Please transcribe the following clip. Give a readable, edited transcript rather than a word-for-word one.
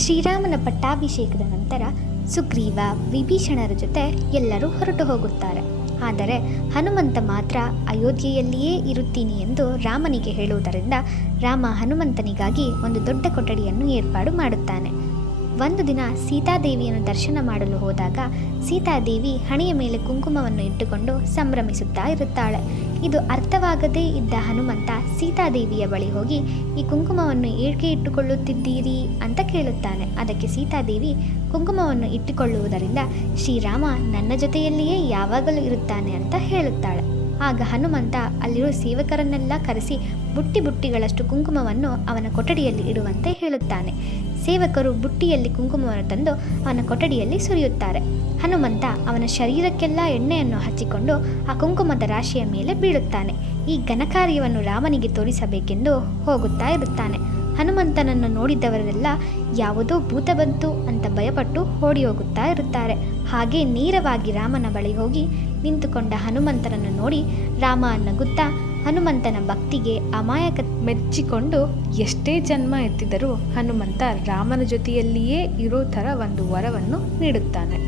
ಶ್ರೀರಾಮನ ಪಟ್ಟಾಭಿಷೇಕದ ನಂತರ ಸುಗ್ರೀವ ವಿಭೀಷಣರ ಜೊತೆ ಎಲ್ಲರೂ ಹೊರಟು ಹೋಗುತ್ತಾರೆ. ಆದರೆ ಹನುಮಂತ ಮಾತ್ರ ಅಯೋಧ್ಯೆಯಲ್ಲಿಯೇ ಇರುತ್ತೀನಿ ಎಂದು ರಾಮನಿಗೆ ಹೇಳುವುದರಿಂದ ರಾಮ ಹನುಮಂತನಿಗಾಗಿ ಒಂದು ದೊಡ್ಡ ಕೊಠಡಿಯನ್ನು ಏರ್ಪಾಡು ಮಾಡುತ್ತಾನೆ. ಒಂದು ದಿನ ಸೀತಾದೇವಿಯನ್ನು ದರ್ಶನ ಮಾಡಲು ಹೋದಾಗ ಸೀತಾದೇವಿ ಹಣೆಯ ಮೇಲೆ ಕುಂಕುಮವನ್ನು ಇಟ್ಟುಕೊಂಡು ಸಂಭ್ರಮಿಸುತ್ತಾ ಇರುತ್ತಾಳೆ. ಇದು ಅರ್ಥವಾಗದೇ ಇದ್ದ ಹನುಮಂತ ಸೀತಾದೇವಿಯ ಬಳಿ ಹೋಗಿ, ಈ ಕುಂಕುಮವನ್ನು ಏಕೆ ಇಟ್ಟುಕೊಳ್ಳುತ್ತಿದ್ದೀರಿ ಅಂತ ಕೇಳುತ್ತಾನೆ. ಅದಕ್ಕೆ ಸೀತಾದೇವಿ, ಕುಂಕುಮವನ್ನು ಇಟ್ಟುಕೊಳ್ಳುವುದರಿಂದ ಶ್ರೀರಾಮ ನನ್ನ ಜೊತೆಯಲ್ಲಿಯೇ ಯಾವಾಗಲೂ ಇರುತ್ತಾನೆ ಅಂತ ಹೇಳುತ್ತಾಳೆ. ಆಗ ಹನುಮಂತ ಅಲ್ಲಿರುವ ಸೇವಕರನ್ನೆಲ್ಲ ಕರೆಸಿ ಬುಟ್ಟಿ ಬುಟ್ಟಿಗಳಷ್ಟು ಕುಂಕುಮವನ್ನು ಅವನ ಕೊಠಡಿಯಲ್ಲಿ ಇಡುವಂತೆ ಹೇಳುತ್ತಾನೆ. ಸೇವಕರು ಬುಟ್ಟಿಯಲ್ಲಿ ಕುಂಕುಮವನ್ನು ತಂದು ಅವನ ಕೊಠಡಿಯಲ್ಲಿ ಸುರಿಯುತ್ತಾರೆ. ಹನುಮಂತ ಅವನ ಶರೀರಕ್ಕೆಲ್ಲ ಎಣ್ಣೆಯನ್ನು ಹಚ್ಚಿಕೊಂಡು ಆ ಕುಂಕುಮದ ರಾಶಿಯ ಮೇಲೆ ಬೀಳುತ್ತಾನೆ. ಈ ಘನಕಾರ್ಯವನ್ನು ರಾಮನಿಗೆ ತೋರಿಸಬೇಕೆಂದು ಹೋಗುತ್ತಾ ಇರುತ್ತಾನೆ. ಹನುಮಂತನನ್ನು ನೋಡಿದವರೆಲ್ಲ ಯಾವುದೋ ಭೂತ ಬಂತು ಅಂತ ಭಯಪಟ್ಟು ಓಡಿ ಹೋಗುತ್ತಾ ಇರುತ್ತಾರೆ. ಹಾಗೆ ನೇರವಾಗಿ ರಾಮನ ಬಳಿ ಹೋಗಿ ನಿಂತುಕೊಂಡ ಹನುಮಂತನನ್ನು ನೋಡಿ ರಾಮ ನಗುತ್ತಾ ಹನುಮಂತನ ಭಕ್ತಿಗೆ ಅಮಾಯಕ ಮೆಚ್ಚಿಕೊಂಡು ಎಷ್ಟೇ ಜನ್ಮ ಎತ್ತಿದರೂ ಹನುಮಂತ ರಾಮನ ಜೊತೆಯಲ್ಲಿಯೇ ಇರೋ ಥರ ಒಂದು ವರವನ್ನು ನೀಡುತ್ತಾನೆ.